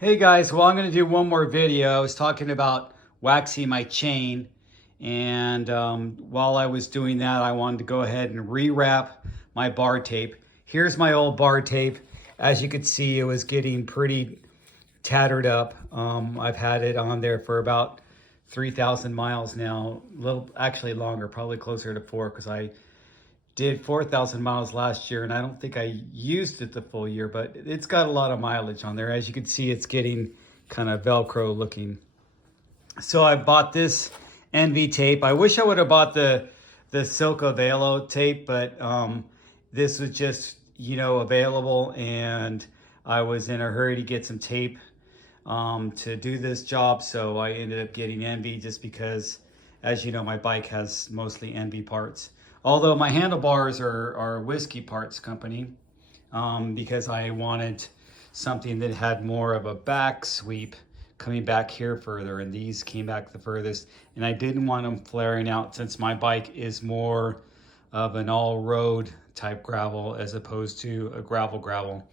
Hey guys, well I'm going to do one more video. I was talking about waxing my chain, and while I was doing that I wanted to go ahead and rewrap my bar tape. Here's my old bar tape. As you could see, it was getting pretty tattered up. I've had it on there for about 3,000 miles now, a little actually longer, probably closer to 4, because I did 4,000 miles last year and I don't think I used it the full year, but it's got a lot of mileage on there. As you can see, it's getting kind of Velcro looking. So I bought this NV tape. I wish I would have bought the Silca Velo tape, but this was just, available, and I was in a hurry to get some tape to do this job. So I ended up getting NV just because, as you know, my bike has mostly NV parts. Although my handlebars are Whiskey Parts Company, because I wanted something that had more of a back sweep coming back here further, and these came back the furthest, and I didn't want them flaring out since my bike is more of an all-road type gravel as opposed to a gravel.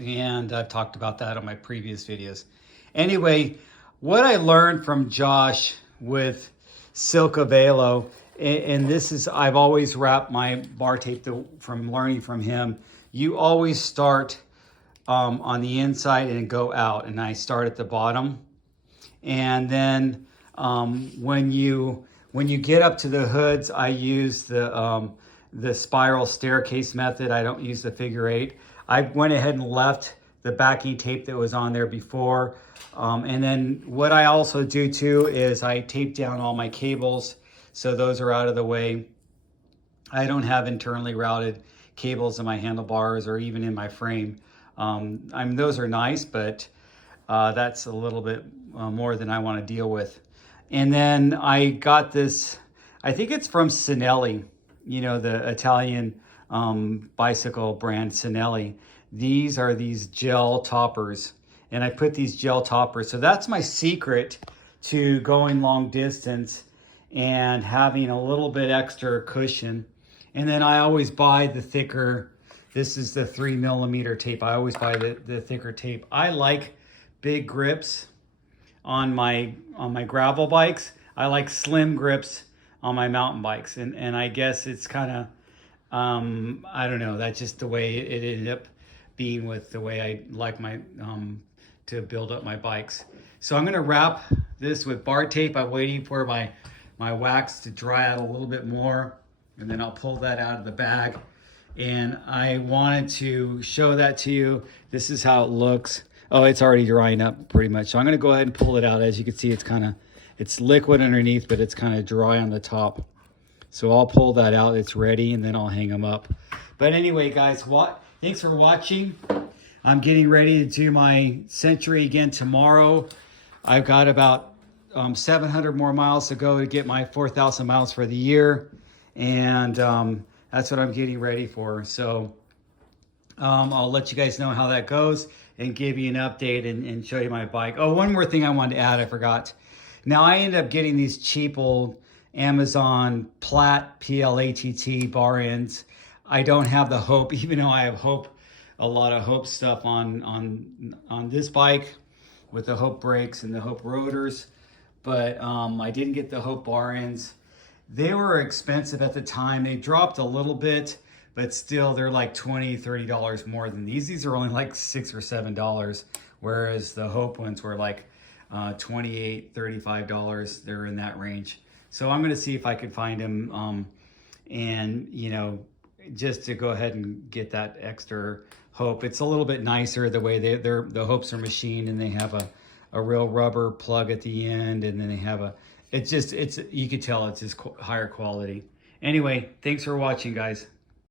And I've talked about that on my previous videos. Anyway, what I learned from Josh with Silca Velo, and this is, I've always wrapped my bar tape from learning from him. You always start on the inside and go out, and I start at the bottom. And then when you get up to the hoods, I use the spiral staircase method. I don't use the figure 8. I went ahead and left the backing tape that was on there before. And then what I also do too is I tape down all my cables, so those are out of the way. I don't have internally routed cables in my handlebars or even in my frame. Those are nice, but that's a little bit more than I want to deal with. And then I got this, I think it's from Sinelli, the Italian bicycle brand Sinelli. These are these gel toppers, and I put these gel toppers. So that's my secret to going long distance and having a little bit extra cushion. And then I always buy the thicker, this is the 3mm tape. I always buy the thicker tape. I like big grips on my gravel bikes. I like slim grips on my mountain bikes. And I guess it's kind of, I don't know, that's just the way it ended up being with the way I like my, to build up my bikes. So I'm gonna wrap this with bar tape. I'm waiting for my wax to dry out a little bit more, and then I'll pull that out of the bag. And I wanted to show that to you. This is how it looks. Oh, it's already drying up pretty much. So I'm gonna go ahead and pull it out. As you can see, it's liquid underneath, but it's kind of dry on the top. So I'll pull that out, it's ready, and then I'll hang them up. But anyway, guys, thanks for watching. I'm getting ready to do my century again tomorrow. I've got about 700 more miles to go to get my 4,000 miles for the year. And that's what I'm getting ready for. So I'll let you guys know how that goes and give you an update and show you my bike. Oh, one more thing I wanted to add, I forgot. Now I ended up getting these cheap old Amazon Platt, P-L-A-T-T bar ends. I don't have the Hope, even though I have a lot of Hope stuff on this bike with the Hope brakes and the Hope rotors. But I didn't get the Hope bar ends. They were expensive at the time. They dropped a little bit, but still they're like $20, $30 more than these. These are only like $6 or $7, whereas the Hope ones were like $28, $35. They're in that range. So I'm gonna see if I can find them, and just to go ahead and get that extra Hope. It's a little bit nicer the way the Hopes are machined, and they have a real rubber plug at the end, and then they have you could tell it's just higher quality. Anyway, thanks for watching, guys.